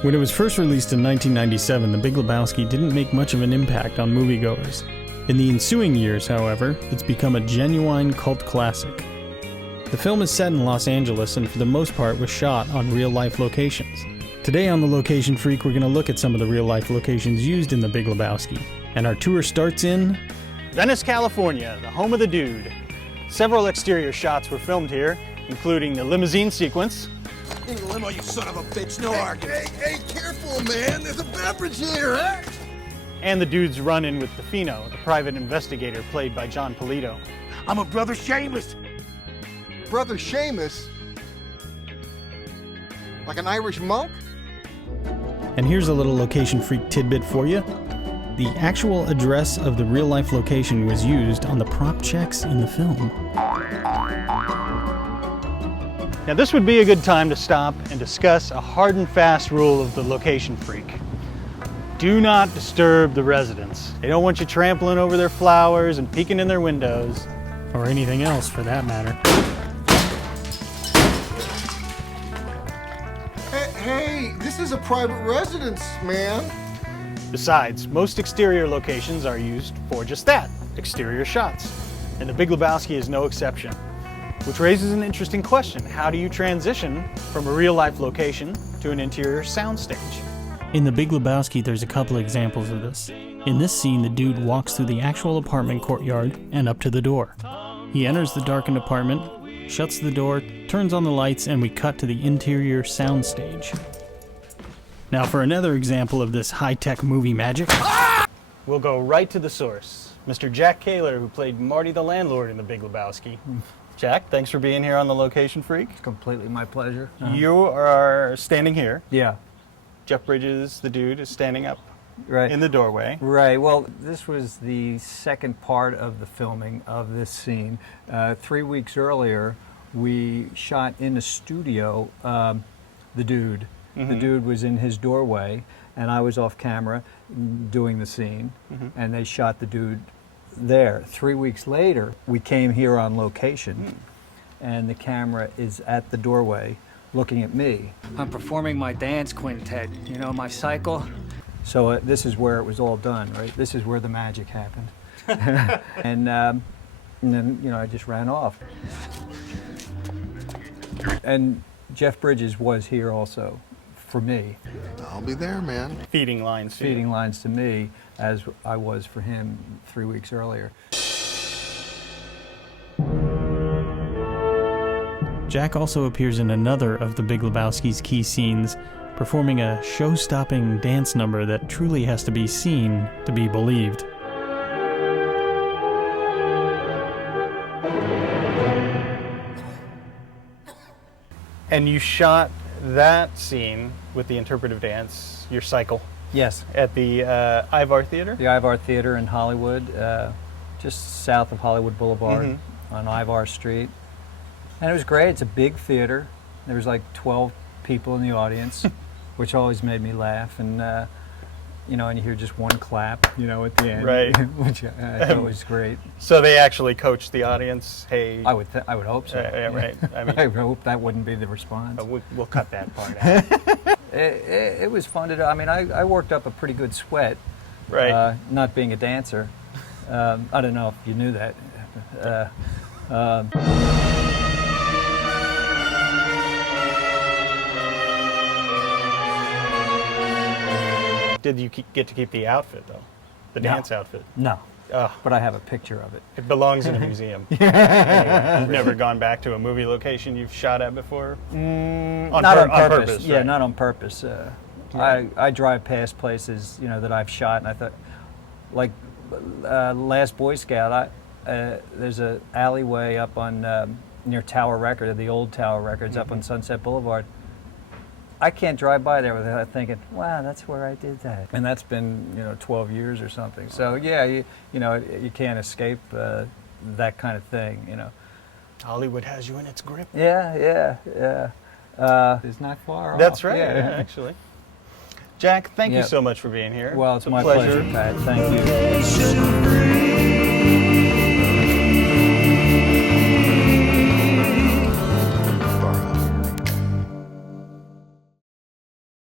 When it was first released in 1997, The Big Lebowski didn't make much of an impact on moviegoers. In the ensuing years, however, it's become a genuine cult classic. The film is set in Los Angeles and for the most part was shot on real-life locations. Today on The Location Freak, we're going to look at some of the real-life locations used in The Big Lebowski. And our tour starts in Venice, California, the home of the dude. Several exterior shots were filmed here, including the limousine sequence. In the limo, you son of a bitch, no argument. Hey, careful, man. There's a beverage here, huh? And the dude's run-in with DeFino, the private investigator played by John Polito. I'm a Brother Seamus. Brother Seamus? Like an Irish monk? And here's a little Location Freak tidbit for you. The actual address of the real-life location was used on the prop checks in the film. Now this would be a good time to stop and discuss a hard and fast rule of the Location Freak. Do not disturb the residents. They don't want you trampling over their flowers and peeking in their windows. Or anything else for that matter. Hey, this is a private residence, man. Besides, most exterior locations are used for just that, exterior shots. And The Big Lebowski is no exception. Which raises an interesting question. How do you transition from a real-life location to an interior soundstage? In The Big Lebowski, there's a couple examples of this. In this scene, the dude walks through the actual apartment courtyard and up to the door. He enters the darkened apartment, shuts the door, turns on the lights, and we cut to the interior soundstage. Now for another example of this high-tech movie magic, we'll go right to the source. Mr. Jack Kaler, who played Marty the landlord in The Big Lebowski. Jack, thanks for being here on The Location Freak. Completely my pleasure. You are standing here. Yeah. Jeff Bridges, the dude, is standing up right in the doorway. Right. Well, this was the second part of the filming of this scene. 3 weeks earlier, we shot in the studio the dude. Mm-hmm. The dude was in his doorway, and I was off camera doing the scene, and they shot the dude there. 3 weeks later, we came here on location, and the camera is at the doorway looking at me. I'm performing my dance quintet, you know, my cycle. So this is where it was all done, right? This is where the magic happened. And then, you know, I just ran off. And Jeff Bridges was here also for me. I'll be there, man. Feeding lines to Feeding you. lines to me as I was for him 3 weeks earlier. Jack also appears in another of The Big Lebowski's key scenes, performing a show-stopping dance number that truly has to be seen to be believed. And you shot that scene with the interpretive dance, your cycle, Yes. at the Ivar Theater? The Ivar Theater in Hollywood, just south of Hollywood Boulevard on Ivar Street. And it was great. It's a big theater. There was like 12 people in the audience, which always made me laugh. And, you know, and you hear just one clap, you know, at the end, Right. which I thought was great. So they actually coached the audience, hey... I would hope so. Yeah, right. I mean, I hope that wouldn't be the response. we'll cut that part out. It was fun to do. I mean, I worked up a pretty good sweat, Right. not being a dancer. I don't know if you knew that. Did you get to keep the outfit, though? The No. dance outfit? No, Oh, but I have a picture of it. it belongs in a museum. Anyway, you've never gone back to a movie location you've shot at before? Not on purpose. Yeah, right? not on purpose. I drive past places, you know, that I've shot, and I thought, like, Last Boy Scout, there's a alleyway up on near Tower Record, the old Tower Records, up on Sunset Boulevard. I can't drive by there without thinking, wow, that's where I did that. And that's been, you know, 12 years or something. So yeah, you know, you can't escape that kind of thing, you know. Hollywood has you in its grip. Yeah. It's not far off. That's right, yeah, actually. Jack, thank you Yeah. so much for being here. Well, it's a my pleasure, Pat. Thank you.